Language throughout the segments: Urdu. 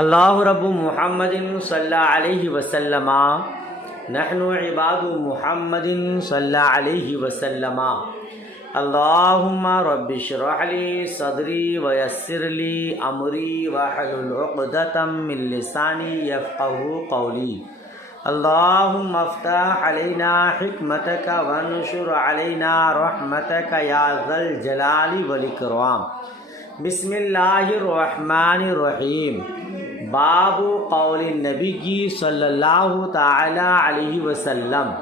اللہ رب محمد صلی اللہ علیہ وسلم نحن عباد محمد صلی اللہ علیہ وسلم اللہم رب اشرح لی صدری ویسر لی امری واحلل عقدۃ من لسانی یفقہوا قولی اللہم افتح علینا حکمتک وانشر علینا رحمتک یا ذا الجلال والاکرام۔ بسم اللہ الرحمن الرحیم۔ باب قول النبی صلی اللہ تعالی علیہ وسلم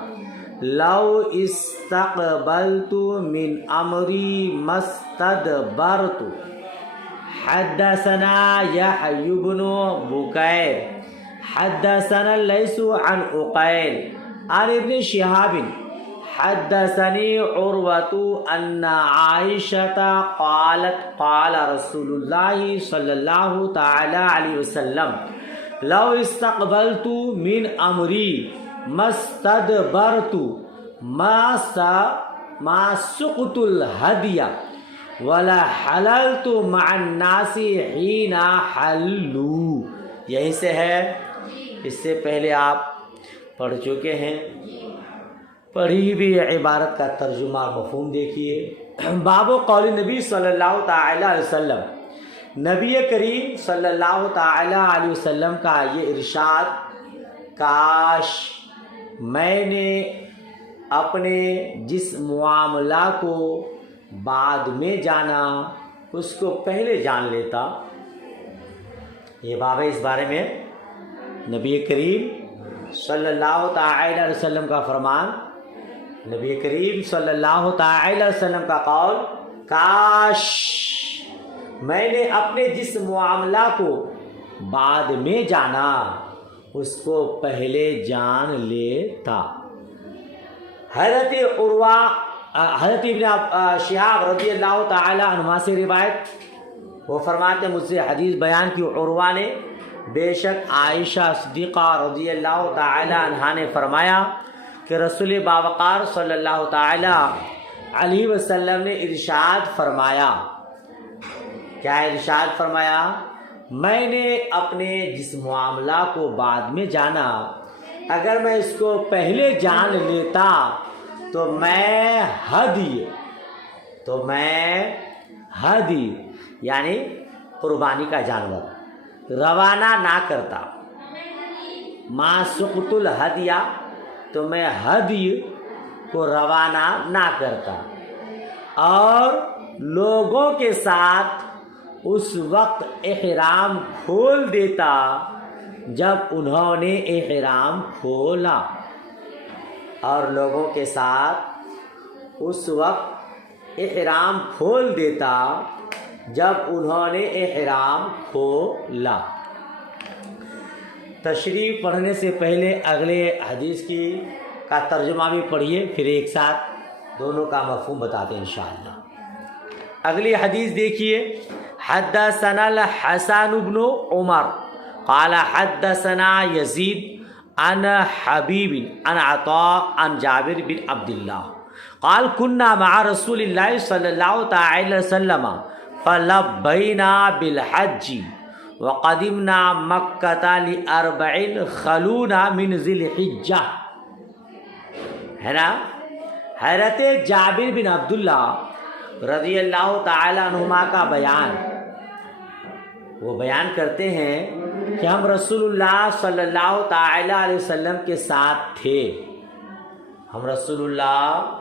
لو استقبلت من امری مستدبرت۔ حدثنا یحیی بن بکیر حدثنا اللیث عن عقیل عن ابن شہاب حدثني عروة أن عائشة قالت قال رسول الله صلى الله تعالى عليه وسلم لو استقبلت من أمري ما استدبرت ما سقت الهدي ولا حللت مع الناس حين حلوا۔ یہیں سے ہے، اس سے پہلے آپ پڑھ چکے ہیں، پڑھی بھی عبارت کا ترجمہ مفہوم دیکھیے۔ باب قول نبی صلی اللہ تعالی علیہ وسلم، نبی کریم صلی اللہ تعالی علیہ وسلم کا یہ ارشاد، کاش میں نے اپنے جس معاملہ کو بعد میں جانا اس کو پہلے جان لیتا۔ یہ باب ہے، اس بارے میں نبی کریم صلی اللہ تعالی علیہ وسلم کا فرمان، نبی کریم صلی اللہ تعالی علیہ وسلم کا قول، کاش میں نے اپنے جس معاملہ کو بعد میں جانا اس کو پہلے جان لیتا۔ حضرت عروہ، حضرت ابن شہاب رضی اللہ تعالی عنہ سے روایت، وہ فرماتے مجھ سے حدیث بیان کی عروہ نے، بے شک عائشہ صدیقہ رضی اللہ تعالی عنہا نے فرمایا کہ رسول باوقار صلی اللہ تعالی علیہ وسلم نے ارشاد فرمایا۔ کیا ارشاد فرمایا؟ میں نے اپنے جس معاملہ کو بعد میں جانا، اگر میں اس کو پہلے جان لیتا تو میں ہدی یعنی قربانی کا جانور روانہ نہ کرتا۔ ما سقط الہدیہ، تو میں ہدی کو روانہ نہ کرتا، اور لوگوں کے ساتھ اس وقت احرام کھول دیتا جب انہوں نے احرام کھولا، اور لوگوں کے ساتھ اس وقت احرام کھول دیتا جب انہوں نے احرام کھولا۔ تشریح پڑھنے سے پہلے اگلے حدیث کا ترجمہ بھی پڑھیے، پھر ایک ساتھ دونوں کا مفہوم بتاتے ہیں انشاءاللہ۔ اگلی حدیث دیکھیے، حدثنا الحسن بن عمر قال حدثنا یزید عن حبیب عن عطاء عن جابر بن عبد اللہ قال كنا مع رسول اللہ صلی اللہ تعالی وسلم فلبینا بالحج وقدمنا مکہ لأربع خلونا من ذی الحجہ، ہے نا۔ حضرت جابر بن عبداللہ رضی اللہ تعالی عنہما کا بیان، وہ بیان کرتے ہیں کہ ہم رسول اللہ صلی اللہ تعالی علیہ وسلم کے ساتھ تھے، ہم رسول اللہ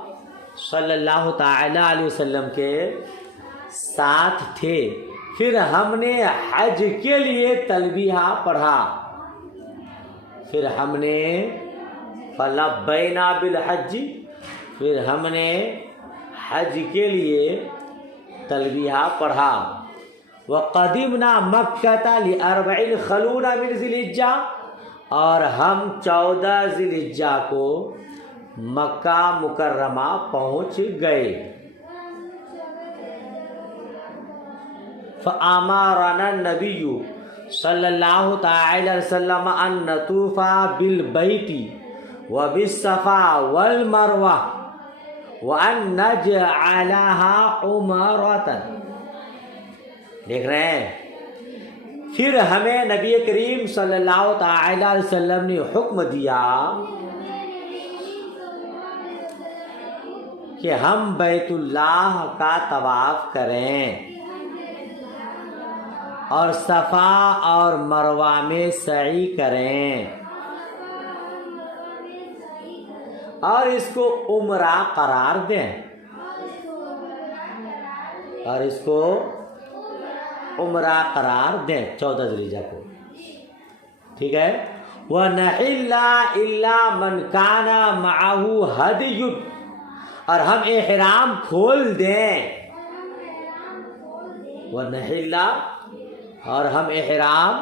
صلی اللہ تعالی علیہ وسلم کے ساتھ تھے، پھر ہم نے حج کے لیے تلبیہ پڑھا، پھر ہم نے فلبینا بالحج، پھر ہم نے حج کے لیے تلبیہ پڑھا، وقدمنا مکہ لأربع خلونا من ذی الحجہ، اور ہم 14 ذی الحجہ کو مکہ مکرمہ پہنچ گئے۔ فَأَمَرَنَا النَّبِيُّ صلی اللہ تعالی وسلم ان نطوف بالبیت وبالصفا والمروہ وان نجعلها عمرۃ۔ دیکھ رہے ہیں، پھر ہمیں نبی کریم صلی اللہ تعالی علیہ وسلم نے حکم دیا کہ ہم بیت اللہ کا طواف کریں اور صفا اور مروہ میں سعی کریں اور اس کو عمرہ قرار دیں، اور اس کو عمرہ قرار دیں 14 ذوالحجہ کو، ٹھیک ہے۔ وَنَحِلَّ إِلَّا مَنْ كَانَ مَعَهُ هَدْيٌ، اور ہم احرام کھول دیں، وَنَحِلَّ، اور ہم احرام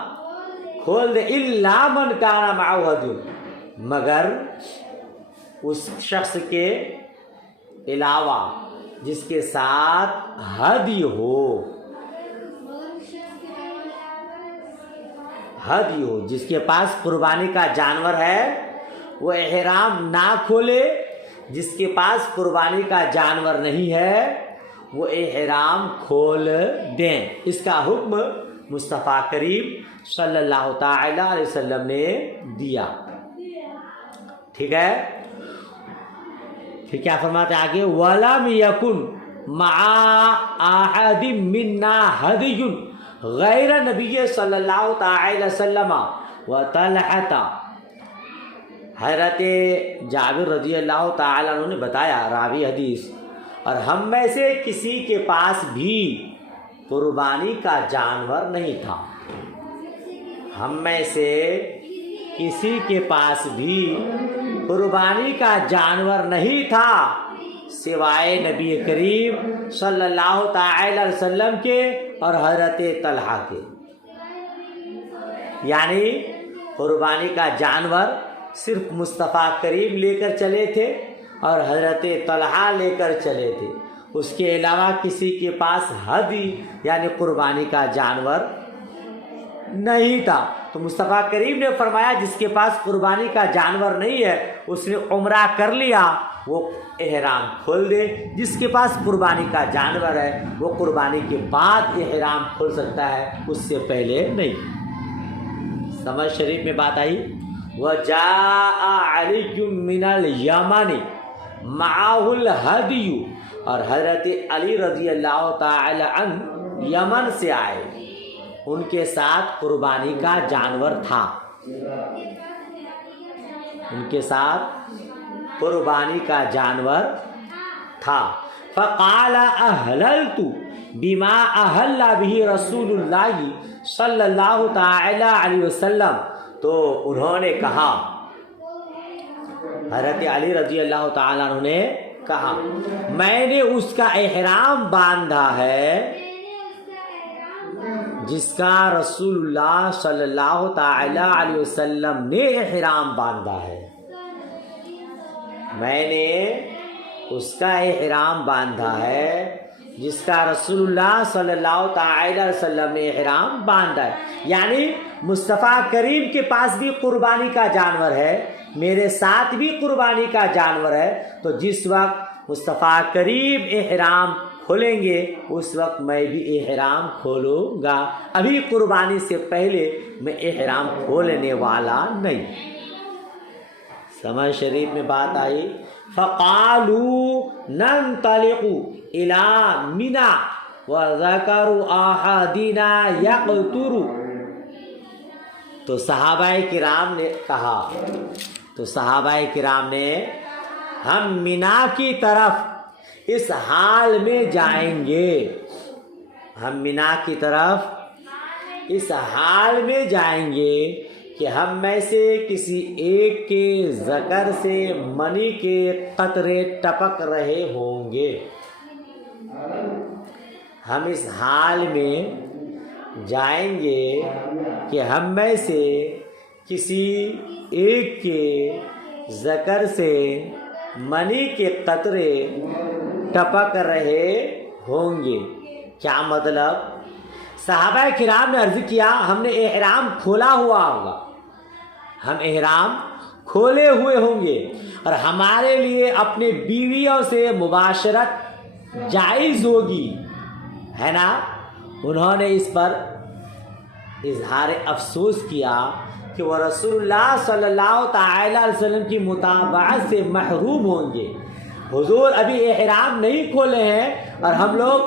کھول دیں، إِلَّا مَنْ كَانَ مَعَهُ هَدْيٌ، مگر اس شخص کے علاوہ جس کے ساتھ ہدی ہو، ہدی ہو، جس کے پاس قربانی کا جانور ہے وہ احرام نہ کھولے، جس کے پاس قربانی کا جانور نہیں ہے وہ احرام کھول دیں۔ اس کا حکم مصطفیٰ کریم صلی اللہ تعالی علیہ وسلم نے دیا، ٹھیک ہے۔ پھر کیا فرماتے ہیں آگے، وَلَمْ يَكُنْ مَعَ أَحَدٍ مِّنَّا هَدْيٌ غَيْرَ نبی صلی اللہ تعالی وسلم وطلحہ۔ حضرت جابر رضی اللہ تعالی عنہ نے بتایا، راوی حدیث، اور ہم میں سے کسی کے پاس بھی قربانی کا جانور نہیں تھا، ہم میں سے کسی کے پاس بھی قربانی کا جانور نہیں تھا سوائے نبی کریم صلی اللہ تعالی علیہ وسلم کے اور حضرت طلحہ کے، یعنی قربانی کا جانور صرف مصطفیٰ کریم لے کر چلے تھے اور حضرت طلحہ لے کر چلے تھے، اس کے علاوہ کسی کے پاس ہدی یعنی قربانی کا جانور نہیں تھا۔ تو مصطفیٰ کریم نے فرمایا جس کے پاس قربانی کا جانور نہیں ہے اس نے عمرہ کر لیا وہ احرام کھول دے، جس کے پاس قربانی کا جانور ہے وہ قربانی کے بعد احرام کھول سکتا ہے، اس سے پہلے نہیں۔ سمجھ شریف میں بات آئی۔ وَجَاءَ عَلِيٌّ مِّنَ الْيَمَنِ مَعَهُ الْهَدْيُ، اور حضرت علی رضی اللہ تعالی عنہ یمن سے آئے، ان کے ساتھ قربانی کا جانور تھا، ان کے ساتھ قربانی کا جانور تھا۔ فقال احللت بما احل به رسول اللہ صلی اللہ تعالی علیہ وسلم، تو انہوں نے کہا، حضرت علی رضی اللہ تعالی عنہ نے کہا میں نے اس کا احرام باندھا ہے جس کا رسول اللہ صلی اللہ تعالی علیہ وسلم نے احرام باندھا ہے، میں نے اس کا احرام باندھا ہے جس کا رسول اللہ صلی اللہ تعالی علیہ وسلم نے احرام باندھا ہے، یعنی مصطفیٰ کریم کے پاس بھی قربانی کا جانور ہے، میرے ساتھ بھی قربانی کا جانور ہے، تو جس وقت مصطفیٰ کریم احرام کھولیں گے اس وقت میں بھی احرام کھولوں گا، ابھی قربانی سے پہلے میں احرام کھولنے والا نہیں۔ سمجھ شریف میں بات آئی۔ فقالوا ننطلق الى منى وذكروا احادنا يقتر، تو صحابہ کرام نے کہا، تو صحابہ کرام نے ہم مینا کی طرف اس حال میں جائیں گے، ہم مینا کی طرف اس حال میں جائیں گے کہ ہم میں سے کسی ایک کے ذکر سے منی کے قطرے ٹپک رہے ہوں گے، ہم اس حال میں جائیں گے کہ ہم میں سے کسی ایک کے ذکر سے منی کے قطرے ٹپک رہے ہوں گے۔ کیا مطلب؟ صحابہ کرام نے عرض کیا ہم نے احرام کھولا ہوا ہوگا، ہم احرام کھولے ہوئے ہوں گے اور ہمارے لیے اپنے بیویوں سے مباشرت جائز ہوگی، ہے نا؟ انہوں نے اس پر اظہار افسوس کیا کہ وہ رسول اللہ صلی اللہ تعالی علیہ وسلم کی متابعت سے محروم ہوں گے. حضور ابھی احرام نہیں کھولے ہیں اور ہم لوگ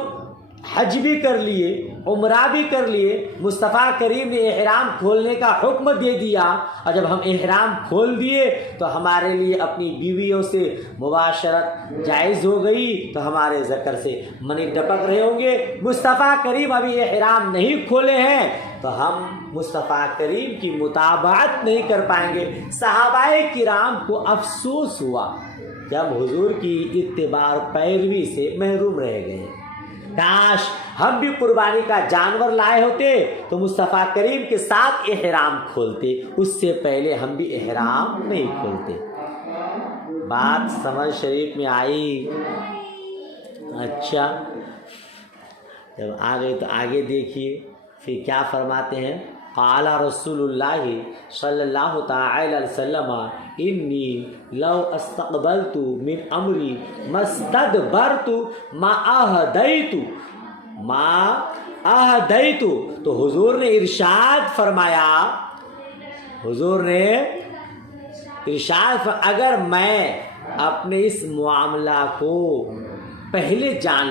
حج بھی کر لیے, عمرہ بھی کر لیے, مصطفیٰ کریم نے احرام کھولنے کا حکم دے دیا, اور جب ہم احرام کھول دیے تو ہمارے لیے اپنی بیویوں سے مباشرت جائز ہو گئی, تو ہمارے ذکر سے منی ٹپک رہے ہوں گے. مصطفیٰ کریم ابھی احرام نہیں کھولے ہیں تو ہم مصطفیٰ کریم کی متابعت نہیں کر پائیں گے. صحابہ کرام کو افسوس ہوا جب حضور کی اتباع اور پیروی سے محروم رہ گئے. کاش ہم بھی قربانی کا جانور لائے ہوتے تو مصطفیٰ کریم کے ساتھ احرام کھولتے, اس سے پہلے ہم بھی احرام نہیں کھولتے. بات سمجھ شریف میں آئی؟ اچھا, جب آ گئے تو آگے دیکھیے پھر کیا فرماتے ہیں. قال رسول اللہ صلی اللہ تعالی علیہ وسلم انی لو استقبلت من امری مستدبرت ما اہدیت. تو حضور نے ارشاد فرمایا, اگر میں اپنے اس معاملہ کو پہلے جان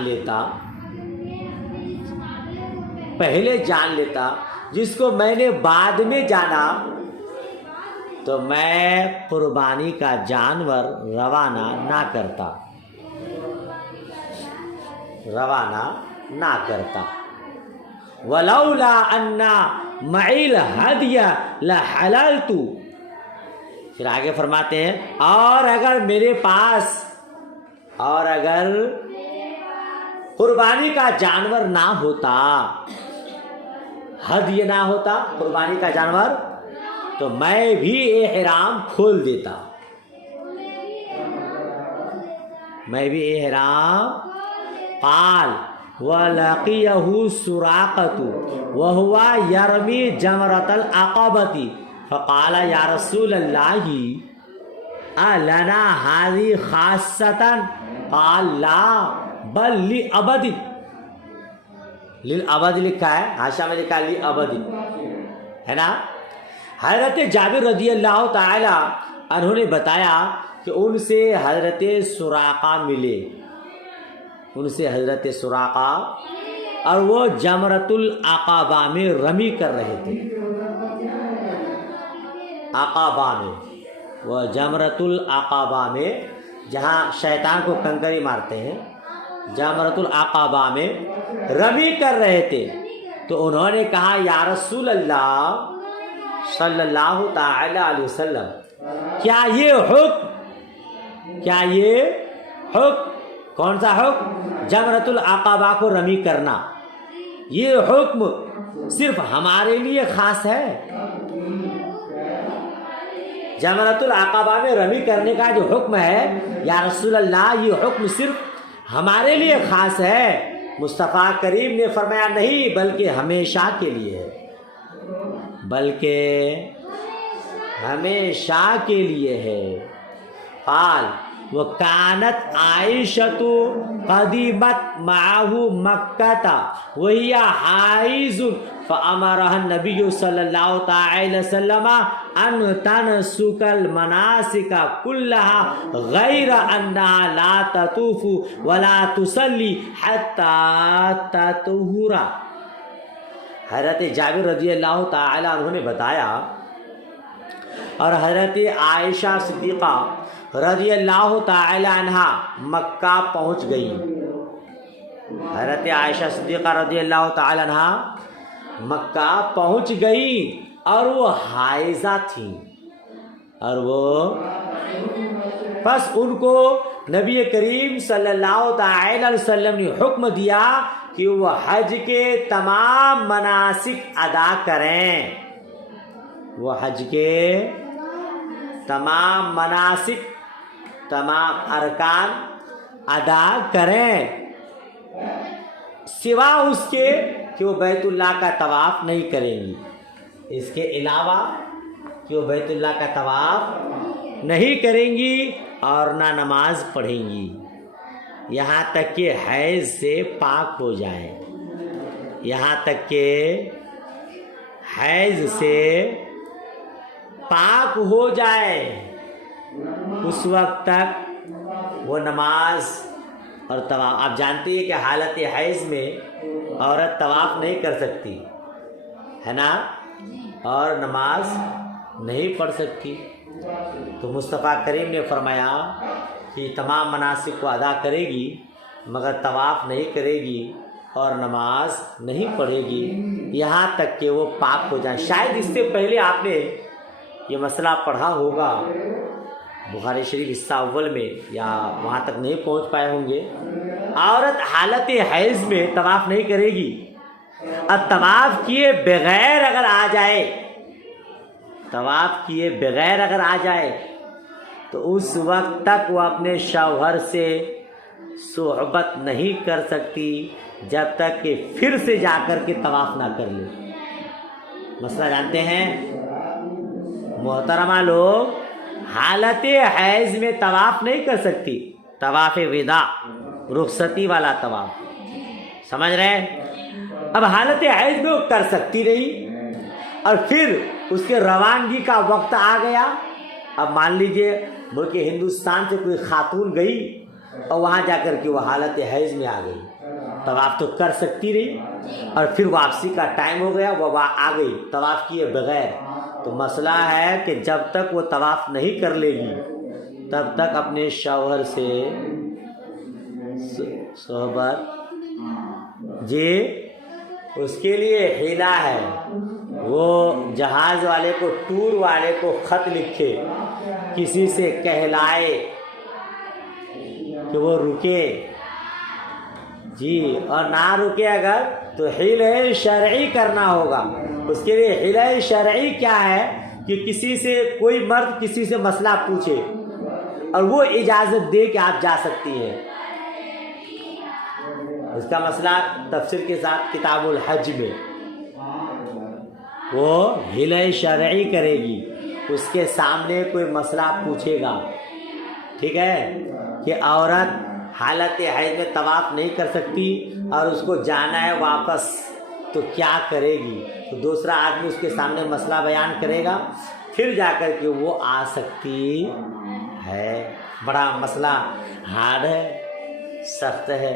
لیتا جس کو میں نے بعد میں جانا, تو میں قربانی کا جانور روانہ نہ کرتا. ولولا ان معی الہدی لحللت. پھر آگے فرماتے ہیں اور اگر قربانی کا جانور نہ ہوتا, ہدی نہ ہوتا قربانی کا جانور, تو میں بھی احرام کھول دیتا. قال وَلَقِيَهُ سُرَاقَةُ وَهُوَ يَرْمِي جَمْرَةَ الْعَقَبَةِ فَقَالَ يَا رَسُولَ اللَّهِ أَلَنَا هَذِهِ خَاصَّةً قَالَ لَا بَلْ لِأَبَدٍ. لِلْأَبَدِ لکھا ہے, حاشیہ میں لکھا لِأَبَدٍ ہے نا. حضرت جابر رضی اللہ تعالی عنہ نے بتایا کہ ان سے حضرت سراقہ ملے, اور وہ جمرۃ العقبہ میں رمی کر رہے تھے. وہ جمرۃ العقبہ میں جہاں شیطان کو کنکری مارتے ہیں, جمرۃ العقبہ میں رمی کر رہے تھے. تو انہوں نے کہا یا رسول اللہ صلی اللہ تعالی علیہ وسلم, کیا یہ حکم کون سا حکم؟ جمرۃ العقبہ کو رمی کرنا, یہ حکم صرف ہمارے لیے خاص ہے؟ جمرۃ العقبہ میں رمی کرنے کا جو حکم ہے یا رسول اللہ, یہ حکم صرف ہمارے لیے خاص ہے؟ مصطفیٰ کریم نے فرمایا نہیں, بلکہ ہمیشہ کے لیے ہے, قال وَكَانَتْ عَائِشَةُ قَدِمَتْ مَعَهُ مَكَّةَ وَهِيَ حَائِضٌ فَأَمَرَهَا النَّبِيُّ صلی اللہ تعالی وسلم أَن تَنْسُكَ الْمَنَاسِكَ كُلَّهَا غَيْرَ أَنَّهَا لَا تَطُوفُ وَلَا تُصَلِّي حَتَّى تَطْهُرَ. حضرت جابر رضی اللہ تعالی عنہ نے بتایا, اور حضرت عائشہ صدیقہ رضی اللہ تعالی عنہ مکہ پہنچ گئی. حضرت عائشہ صدیقہ رضی اللہ تعالی عنہ مکہ پہنچ گئی اور وہ حائضہ تھیں, اور وہ پس ان کو نبی کریم صلی اللہ تعالی علیہ وسلم نے حکم دیا کہ وہ حج کے تمام مناسک ادا کریں. وہ حج کے تمام مناسک, تمام ارکان ادا کریں, سوا اس کے کہ وہ بیت اللہ کا طواف نہیں کریں گی. اس کے علاوہ کہ وہ بیت اللہ کا طواف نہیں کریں گی اور نہ نماز پڑھیں گی, یہاں تک کہ حیض سے پاک ہو جائیں, یہاں تک کہ حیض سے پاک ہو جائے اس وقت تک وہ نماز اور طواف، آپ جانتے ہیں کہ حالت حیض میں عورت طواف نہیں کر سکتی ہے نا، اور نماز نہیں پڑھ سکتی. تو مصطفیٰ کریم نے فرمایا کہ تمام مناسک کو ادا کرے گی مگر طواف نہیں کرے گی اور نماز نہیں پڑھے گی یہاں تک کہ وہ پاک ہو جائیں. شاید اس سے پہلے آپ نے یہ مسئلہ پڑھا ہوگا بخاری شریف حصہ اول میں، یا وہاں تک نہیں پہنچ پائے ہوں گے. عورت حالت حیض میں طواف نہیں کرے گی، اب طواف کیے بغیر اگر آ جائے، طواف کیے بغیر اگر آ جائے تو اس وقت تک وہ اپنے شوہر سے صحبت نہیں کر سکتی جب تک کہ پھر سے جا کر کے طواف نہ کر لے. مسئلہ جانتے ہیں محترمہ لوگ، حالت حیض میں طواف نہیں کر سکتی، طواف وداع رخصتی والا طواف، سمجھ رہے ہیں. اب حالت حیض میں وہ کر سکتی نہیں، اور پھر اس کے روانگی کا وقت آ گیا. اب مان لیجئے ملک ہندوستان سے کوئی خاتون گئی اور وہاں جا کر کے وہ حالت حیض میں آ گئی، طواف تو کر سکتی نہیں، اور پھر واپسی کا ٹائم ہو گیا، وہ آ گئی طواف کیے بغیر. تو مسئلہ ہے کہ جب تک وہ طواف نہیں کر لے گی تب تک اپنے شوہر سے صحبت، جی اس کے لیے حیلہ ہے، وہ جہاز والے کو، ٹور والے کو خط لکھے، کسی سے کہلائے کہ وہ رکے، جی، اور نہ رکے اگر تو حیلہ شرعی کرنا ہوگا. اس کے لیے حیلہ شرعی کیا ہے کہ کسی سے، کوئی مرد کسی سے مسئلہ پوچھے اور وہ اجازت دے کہ آپ جا سکتی ہیں. اس کا مسئلہ تفصیل کے ساتھ کتاب الحج میں، وہ حیلہ شرعی کرے گی. اس کے سامنے کوئی مسئلہ پوچھے گا، ٹھیک ہے، کہ عورت حالت حیض میں طواف نہیں کر سکتی اور اس کو جانا ہے واپس، تو کیا کرے گی؟ تو دوسرا آدمی اس کے سامنے مسئلہ بیان کرے گا، پھر جا کر کے وہ آ سکتی ہے. بڑا مسئلہ ہارڈ ہے، سخت ہے.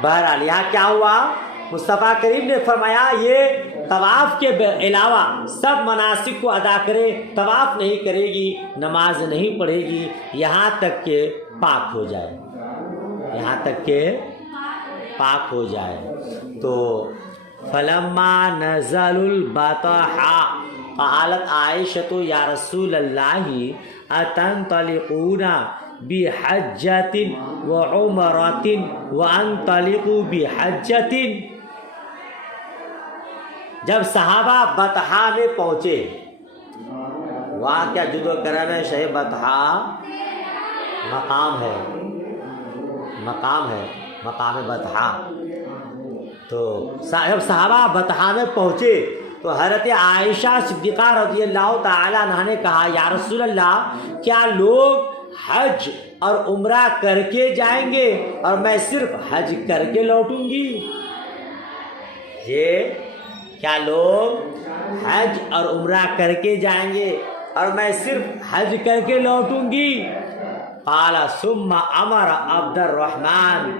بہرحال یہاں کیا ہوا، مصطفیٰ کریم نے فرمایا یہ طواف کے علاوہ سب مناسک کو ادا کرے، طواف نہیں کرے گی، نماز نہیں پڑھے گی یہاں تک کہ پاک ہو جائے، یہاں تک کہ پاک ہو جائے. تو فلما نزل البطحاء قالت عائشة یا رسول اللہ اتنطلقون بحجۃ وعمرۃ وانطلق بحجۃ. جب صحابہ بطحاء میں پہنچے، وہاں کیا جد و کرم ہے، شہ بطحاء مقام ہے، مقام ہے، مقام بطحاء. تو جب صحابہ بطحاء میں پہنچے تو حضرت عائشہ صدیقہ رضی اللہ تعالی عنہا نے کہا یا رسول اللہ کیا لوگ حج اور عمرہ کر کے جائیں گے اور میں صرف حج کر کے لوٹوں گی؟ یہ کیا لوگ حج اور عمرہ کر کے جائیں گے اور میں صرف حج کر کے لوٹوں گی؟ قال ثم امر عبد الرحمن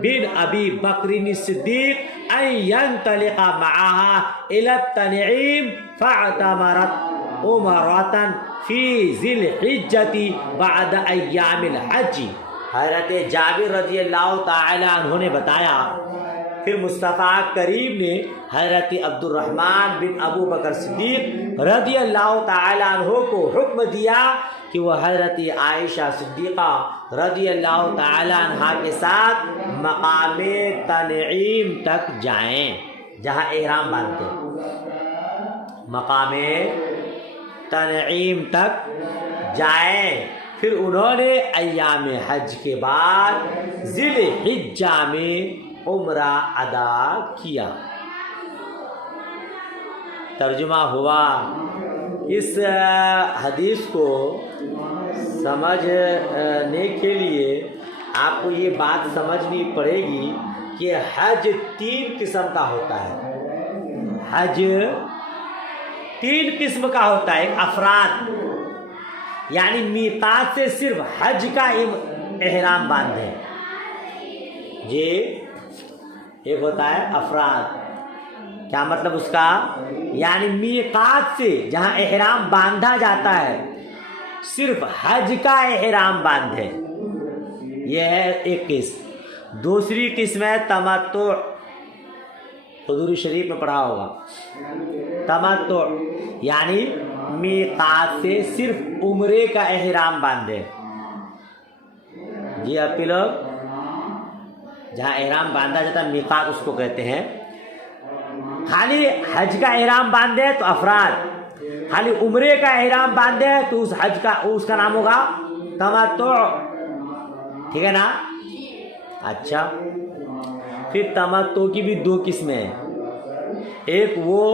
بن ابی بکر الصدیق ان ينطلق معها الى التنعیم فاعتمرت عمرۃ فی ذی الحجۃ بعد ایام الحج. حضرت جابر رضی اللہ تعالی عنہ نے بتایا، پھر مصطفیٰ کریم نے حضرت عبد الرحمن بن ابو بکر صدیق رضی اللہ تعالی عنہ کو حکم دیا کہ وہ حضرت عائشہ صدیقہ رضی اللہ تعالی عنہ کے ساتھ مقام تنعیم تک جائیں، جہاں احرام باندھتے ہیں، مقام تنعیم تک جائیں. پھر انہوں نے ایام حج کے بعد ذی الحجہ میں عمرہ ادا کیا. ترجمہ ہوا. اس حدیث کو سمجھنے کے لیے آپ کو یہ بات سمجھنی پڑے گی کہ حج 3 قسم کا ہوتا ہے. حج 3 قسم کا ہوتا ہے. ایک افراد یعنی میقات سے صرف حج کا احرام باندھے. یہ ایک ہوتا ہے افراد. کیا مطلب اس کا؟ یعنی میقات سے جہاں احرام باندھا جاتا ہے صرف حج کا احرام باندھے. یہ ہے ایک قسم. دوسری قسم ہے تمتع. حضور شریف میں پڑھا ہوگا. تمتع یعنی میقات سے صرف عمرے کا احرام باندھے. جی آپ لوگ جہاں احرام باندھا جاتا ہے میقات اس کو کہتے ہیں. خالی حج کا احرام باندھے تو افراد. خالی عمرے کا احرام باندھے تو اس کا نام ہوگا تمتع. ٹھیک ہے نا؟ اچھا پھر تمتع کی بھی 2 قسمیں ہیں. ایک وہ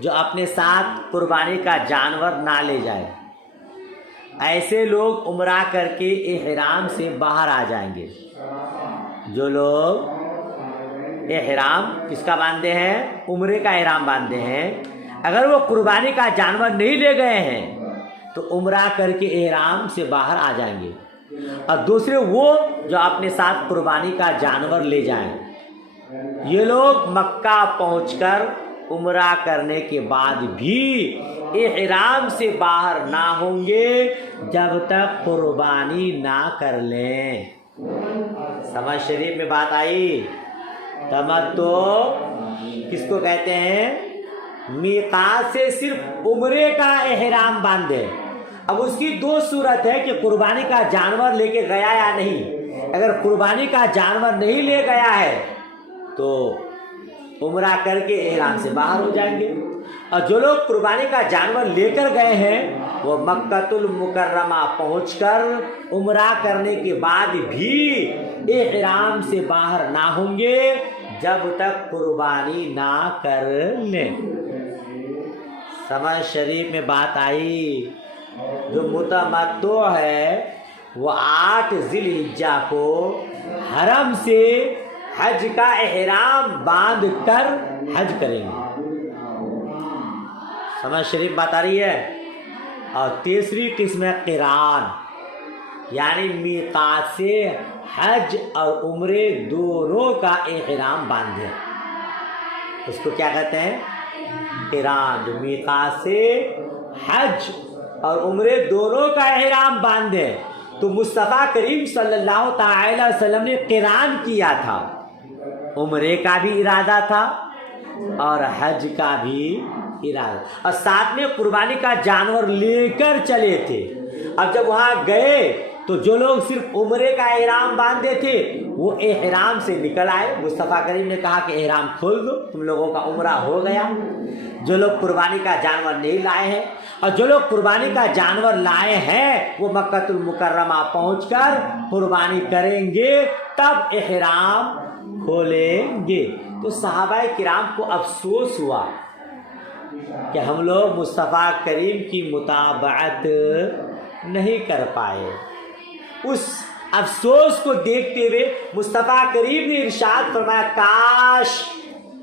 جو اپنے ساتھ قربانی کا جانور نہ لے جائے. ایسے لوگ عمرہ کر کے احرام سے باہر آ جائیں گے. جو لوگ احرام کس کا باندھے ہیں؟ عمرے کا احرام باندھے ہیں. اگر وہ قربانی کا جانور نہیں لے گئے ہیں تو عمرہ کر کے احرام سے باہر آ جائیں گے. اور دوسرے وہ جو اپنے ساتھ قربانی کا جانور لے جائیں. یہ لوگ مکہ پہنچ کر عمرہ کرنے کے بعد بھی احرام سے باہر نہ ہوں گے جب تک قربانی نہ کر لیں. سمجھ شریف میں بات آئی؟ تمتع کس کو کہتے ہیں؟ میقات سے صرف عمرے کا احرام باندھے. اب اس کی 2 صورت ہے کہ قربانی کا جانور لے کے گیا یا نہیں. اگر قربانی کا جانور نہیں لے گیا ہے تو عمرہ کر کے احرام سے باہر ہو جائیں گے. اور جو لوگ قربانی کا جانور لے کر گئے ہیں وہ مکۃ المکرمہ پہنچ کر عمرہ کرنے کے بعد بھی احرام سے باہر نہ ہوں گے جب تک قربانی نہ کر لیں. سمجھ شریف میں بات آئی؟ جو متمتع ہے وہ 8 ذی الحجہ کو حرم سے حج کا احرام باندھ کر حج کریں گے. سمجھ شریف بات آ رہی ہے؟ اور تیسری قسم ہے قران یعنی میقات سے حج اور عمرے دونوں کا احرام باندھے. اس کو کیا کہتے ہیں؟ قران. جو میقات سے حج اور عمرے دونوں کا احرام باندھے. تو مصطفیٰ کریم صلی اللہ تعالی وسلم نے قران کیا تھا. عمرے کا بھی ارادہ تھا اور حج کا بھی ارادہ, اور ساتھ میں قربانی کا جانور لے کر چلے تھے. اب جب وہاں گئے تو جو لوگ صرف عمرے کا احرام باندھے تھے وہ احرام سے نکل آئے. مصطفیٰ کریم نے کہا کہ احرام کھول دو, تم لوگوں کا عمرہ ہو گیا. جو لوگ قربانی کا جانور نہیں لائے ہیں اور جو لوگ قربانی کا جانور لائے ہیں وہ مکۃ المکرمہ پہنچ کر قربانی کریں گے, تب احرام کھولیں گے. تو صحابہ کرام کو افسوس ہوا کہ ہم لوگ مصطفیٰ کریم کی متابعت نہیں کر پائے. اس افسوس کو دیکھتے ہوئے مصطفیٰ کریم نے ارشاد فرمایا کاش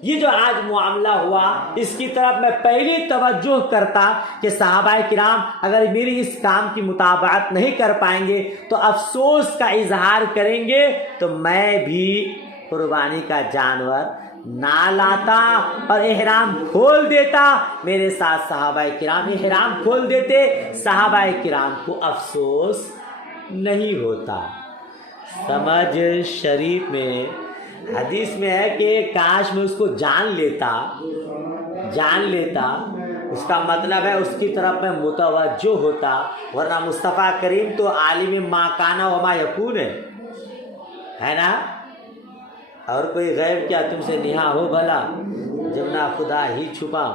یہ جو آج معاملہ ہوا اس کی طرف میں پہلی توجہ کرتا کہ صحابہ کرام اگر میری اس کام کی متابعت نہیں کر پائیں گے تو افسوس کا اظہار کریں گے, تو میں بھی قربانی کا جانور نہ لاتا اور احرام کھول دیتا. میرے ساتھ صحابہ کرام احرام کھول دیتے, صحابہ کرام کو افسوس نہیں ہوتا. سمجھ شریف میں حدیث میں ہے کہ کاش میں اس کو جان لیتا اس کا مطلب ہے اس کی طرف میں متوجہ ہوتا, ورنہ مصطفیٰ کریم تو عالم ما کان و ما یکون ہے نا. اور کوئی غیب کیا تم سے نہا ہو بھلا, جب نہ خدا ہی چھپا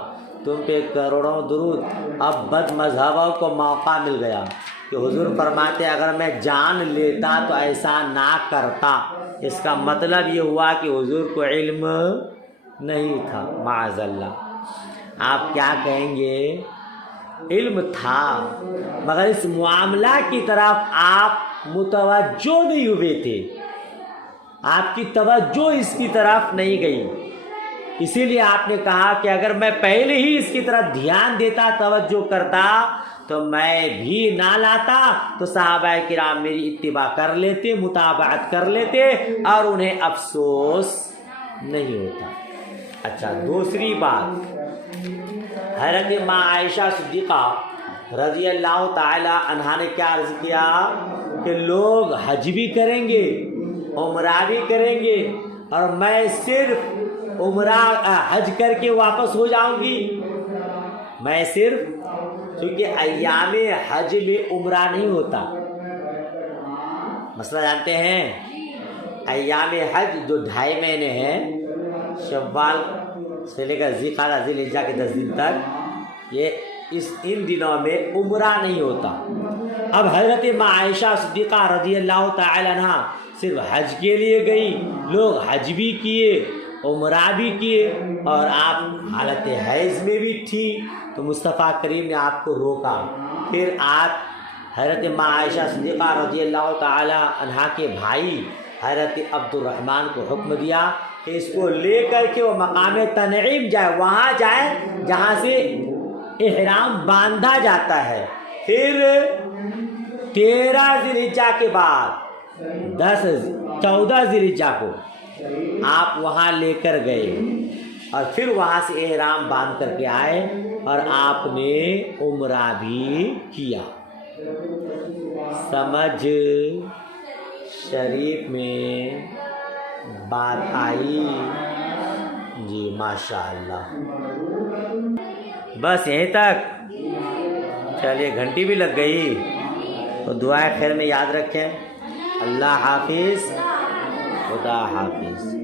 تم پہ کروڑوں درود. اب بد مذہبوں کو موقع مل گیا کہ حضور فرماتے اگر میں جان لیتا تو ایسا نہ کرتا. اس کا مطلب یہ ہوا کہ حضور کو علم نہیں تھا. معاذ اللہ. آپ کیا کہیں گے؟ علم تھا مگر اس معاملہ کی طرف آپ متوجہ نہیں ہوئے تھے, آپ کی توجہ اس کی طرف نہیں گئی. اسی لیے آپ نے کہا کہ اگر میں پہلے ہی اس کی طرف دھیان دیتا، توجہ کرتا تو میں بھی نہ لاتا تو صحابہ کرام میری اتباع کر لیتے، متابعت کر لیتے اور انہیں افسوس نہیں ہوتا۔ اچھا، دوسری بات، حضرت ماں عائشہ صدیقہ رضی اللہ تعالی عنہا نے کیا عرض کیا کہ لوگ حج بھی کریں گے، عمرہ بھی کریں گے، اور میں صرف عمرہ حج کر کے واپس ہو جاؤں گی۔ میں صرف، کیونکہ ایام حج میں عمرہ نہیں ہوتا، مسئلہ جانتے ہیں؟ ایام حج جو 2.5 مہینے ہیں، شوال سے لے کر ذی-القعدہ ذی الحجہ کے 10 دن تک، ان دنوں میں عمرہ نہیں ہوتا۔ اب حضرت ماں عائشہ صدیقہ رضی اللہ تعالی عنہ صرف حج کے لیے گئی، لوگ حج بھی کیے، عمرہ بھی کیے، اور آپ حالت حیض میں بھی تھی، تو مصطفیٰ کریم نے آپ کو روکا۔ پھر آپ حضرت ماں عائشہ صدیقہ رضی اللہ تعالی عنہ کے بھائی حضرت عبد الرحمن کو حکم دیا کہ اس کو لے کر کے وہ مقام تنعیم جائے، وہاں جائے جہاں سے احرام باندھا جاتا ہے۔ پھر 13 ذی الحجہ کے بعد 14 ذی الحجہ کو آپ وہاں لے کر گئے، اور پھر وہاں سے احرام باندھ کر کے آئے، اور آپ نے عمرہ بھی کیا۔ سمجھ شریف میں بات آئی؟ جی ماشاءاللہ۔ بس یہیں تک، چلیے گھنٹی بھی لگ گئی، تو دعائے خیر میں یاد رکھیں۔ اللہ حافظ، خدا حافظ۔